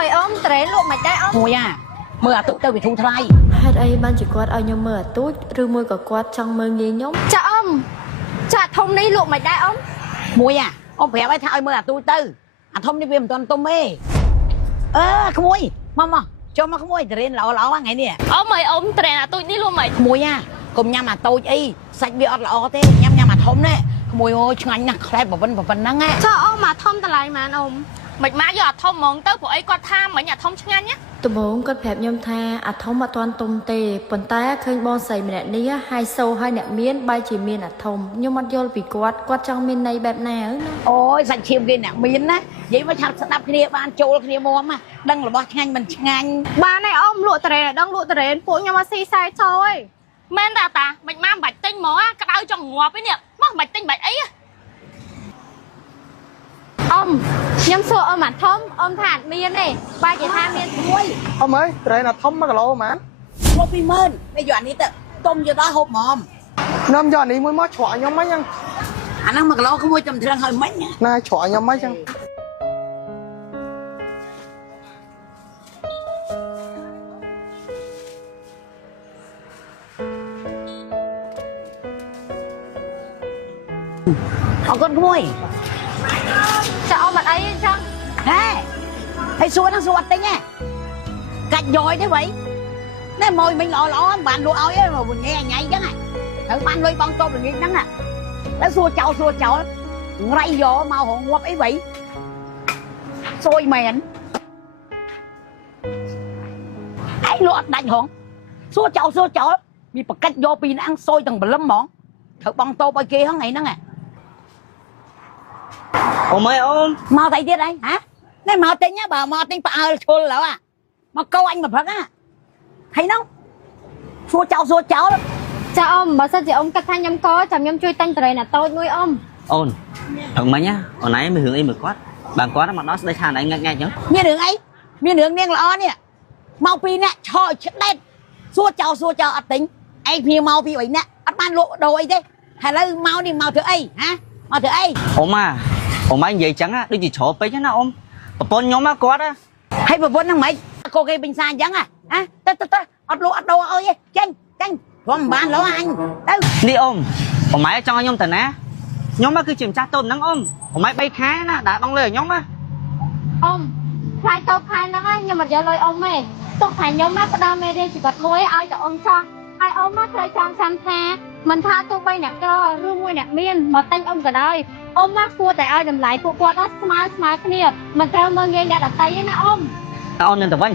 mày ôm trễ lộ màyได้ôm មួយមើលអាទុកទៅវាធូរថ្លៃ ហេតុអីបានជាគាត់ឲ្យខ្ញុំមើលអាទូចឬមួយក៏គាត់ចង់មើលងាយខ្ញុំ ចាអ៊ំចាធំនេះលក់មិនដែរអ៊ំ មួយអ៊ំប្រាប់ឲ្យថាឲ្យមើលអាទូចទៅអាធំនេះវាមិនទាន់ទុំទេក្មួយមកចូលមកក្មួយទៅរៀនល្អថ្ងៃនេះ អ៊ំអីអ៊ំត្រែនអាទូចនេះលក់មិន ក្មួយកុំញ៉ាំអាតូចអីសាច់វាអត់ល្អទេញ៉ាំអាធំនេះក្មួយអូឆ្ងាញ់ណាស់ខ្លែបប៉ុណ្ណឹង ចាអ៊ំអាធំតម្លៃម៉ានអ៊ំមិនមកយកអាធំហ្មងទៅព្រោះអីគាត់ថាមិញអាធំឆ្ងាញ់ណា ដំបូងគាត់ប្រាប់ខ្ញុំថាអាធំអត់ទាន់ទុំទេប៉ុន្តែឃើញបងស្រីម្នាក់នេះហើយសូឲ្យអ្នកមានបែរជាមានអាធំខ្ញុំអត់យល់ពីគាត់ចង់មានន័យបែបណាអូយសាច់ឈាមគេអ្នកមានណានិយាយមកឆាប់ស្ដាប់គ្នាបានចូលគ្នាមុំដឹងរបស់ឆ្ងាញ់មិនឆ្ងាញ់ បានឯអ៊ំលក់ត្រែនដឹងលក់ត្រែនពួកខ្ញុំមកស៊ីខ្សែចូលឯងមែនតាមិនមកបាច់ទិញហ្មងក្តៅចង់ងាប់ឯនេះមកបាច់ទិញបាច់អីអ៊ំខ្ញុំសួរអ៊ំអាធំអ៊ំថាអត់មានទេបែរជាថាមានមួយ អមអើយត្រែនអាធំ1គីឡូហ្មង មក20000នេះយកអានេះទៅទុំយកដល់ហូបហ្មង ខ្ញុំយកអានេះមួយមកច្រកខ្ញុំហ្មងចឹង អាហ្នឹង1គីឡូក្មួយត្រឹមត្រឹងហើយមិញ ណាច្រកខ្ញុំហ្មងចឹង អរគុណក្មួយ ចាអ៊ំអត់អីទេចឹង ហើយសួរហ្នឹងសួរអត់ទិញទេកាច់យកទេវ៉ៃណែមកមិញល្អបានលក់ឲ្យឯងមកញ៉ៃចឹងត្រូវបានលុយបងតបល្ងាចហ្នឹងแล้วសួរចោលងរៃយកមករងាប់អីវ៉ៃសួយមែនឯងលក់អត់ដាច់ហងសួរចោលវាប្រកាច់យកពីណាំងសួយទាំងបលឹមហ្មងត្រូវបងតបឲ្យគេហ្នឹងហ្នឹង អមអើយអូន មកតែទៀតអីណែមកទិញបើមកទិញផ្អើលឈុលឡូវមកកោអញមកព្រឹកហើយហ្នឹងសួរចោល ចាអ៊ំបើសិនជាអ៊ំគិតថាខ្ញុំកចាំខ្ញុំជួយទិញត្រែនអាតូចមួយអ៊ំ អូនហ្នឹងមិញអូនឯងមានរឿងអីមួយគាត់បានគាត់មកដល់ស្ដីថាឯងងាក់ចឹង មានរឿងអីមានរឿងនាងល្អនេះមកពីអ្នកឆោឆ្ដេតសួរចោលអត់ទិញឯងភៀមកពីអីអ្នកអត់បានលក់ដូរអីទេឥឡូវមកនេះមកធ្វើអីមកធ្វើអី អូម៉ាអូម៉ានិយាយចឹងដូចជាច្រពេកណាអូនប្រពន្ធខ្ញុំគាត់ ហើយប្រពន្ធហ្នឹងមិនកូគេពេញសាអញ្ចឹងទៅអត់លក់អត់ដូរអីចេញព្រមបានលោអញទៅ នេះអូម៉ែចង់ឲ្យខ្ញុំទៅណាខ្ញុំគឺជាម្ចាស់តូបហ្នឹងអូម៉ែ3ខែណាដែលបងលើខ្ញុំ អ៊ំខ្លាចតបខែហ្នឹងខ្ញុំអត់យកលុយអ៊ំទេទុកថាខ្ញុំមកផ្ដល់មេរៀនជីវិតមួយឲ្យតែអ៊ំចោះហើយអ៊ំមកត្រូវចង់ចាំថាមិនថាទោះបីអ្នកក្រឬមួយអ្នកមានមកតែងអ៊ំក៏ដោយអ៊ំមកគួរតែឲ្យតម្លៃពួកគាត់ស្មើគ្នាមិនត្រូវមើលងាយអ្នកដទៃទេណាអ៊ំ អូននឹងទៅវិញ ច